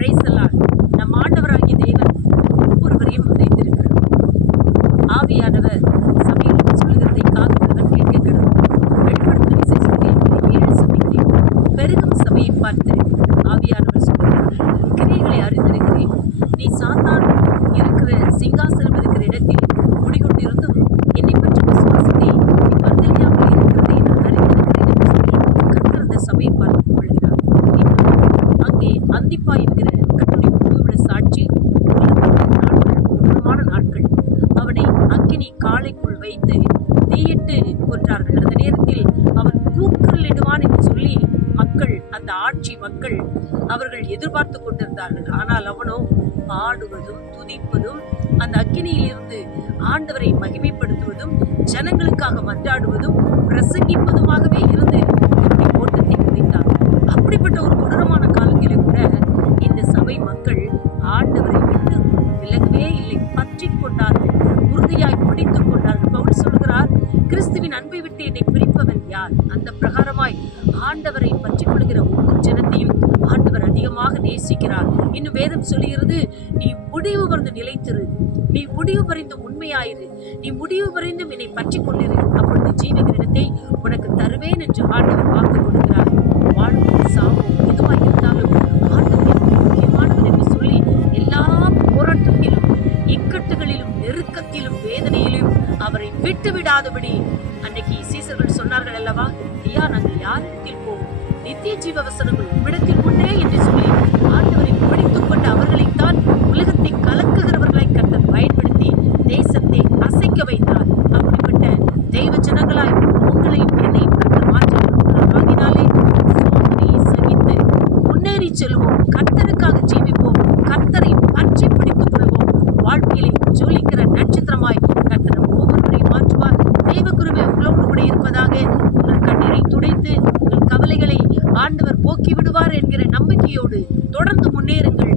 பிரைசலால் நம் ஆண்டவராகிய தேவன் ஒவ்வொருவரையும் உதைத்திருக்கிறார் ஆவியானவர் சபைகளுக்கு சொல்லுகிறதை காதுகளுடன் கேட்க கிடக்கும் வெளிப்படுத்தல் ஏழு சபைக்கு பெருகும் சபையை பார்த்து ஆவியானவர் சொல்லுகிறார் கிரியைகளை அறிந்திருக்கிறேன். நீ சாத்தான் இருக்கிற சிங்காசனம் இருக்கிற இடத்தில் குடிகொண்டிருந்தும் என்னை பற்றி விசுவாசத்தை நீ மறுதலியாமல் இருக்கிறதை நான் அறிந்திருக்கிறேன் என்று சொல்லி அந்த சபையை பார்த்துக் கொள்கிறார். அந்திப்பா என்கிற கட்டுரை புதுவிட சாட்சி கொல்லப்பட்ட நாட்கள் கொடூரமான நாட்கள். அவனை அக்கினி காலைக்குள் வைத்து தீயிட்டு கொன்றார்கள். அந்த நேரத்தில் அவன் கூக்குரலிடுவான் என்று சொல்லி மக்கள் அந்த ஆட்சி மக்கள் அவர்கள் எதிர்பார்த்து கொண்டிருந்தார்கள். ஆனால் அவனோ பாடுவதும் துதிப்பதும் அந்த அக்கினியிலிருந்து ஆண்டவரை மகிமைப்படுத்துவதும் ஜனங்களுக்காக மன்றாடுவதும் பிரசங்கிப்பதுமாகவே இருந்து அப்படிப்பட்ட ஒரு கொடூரமான காலத்திலே கூட இந்த சபை மக்கள் ஆண்டவரை விட்டு விலகவே இல்லை. பற்றி கொண்டார்கள் உறுதியாய் பிடித்துக் கொண்டார்கள். பவுல் சொல்கிறார் கிறிஸ்துவின் அன்பை விட்டு என்னை பிரிப்பவன் யார்? அந்த பிரகாரமாய் ஆண்டவரை பற்றி கொள்கிற ஒவ்வொரு ஜனத்தையும் ஆண்டவர் அதிகமாக நேசிக்கிறார். இன்னும் வேதம் சொல்லுகிறது நீ முடிவு பறந்து நிலைத்திரு. நீ முடிவு வரைந்து உண்மையாயிரு. நீ முடிவு வரைந்தும் என்னை பற்றி கொண்டிரு அப்பொழுது ஜீவகிரீடத்தை இக்கட்டுகளிலும் நெருக்கத்திலும் வேதனையிலும் அவரை விட்டு விடாதபடி அன்னைக்கு சீசர்கள் சொன்னார்கள் அல்லவா ஐயா நாங்கள் யாரிடத்தில் போவோம்? நித்திய ஜீவ வசனங்கள் உம்மிடத்தில் ஆண்டவர் போக்கிவிடுவார் என்கிற நம்பிக்கையோடு தொடர்ந்து முன்னேறுங்கள்.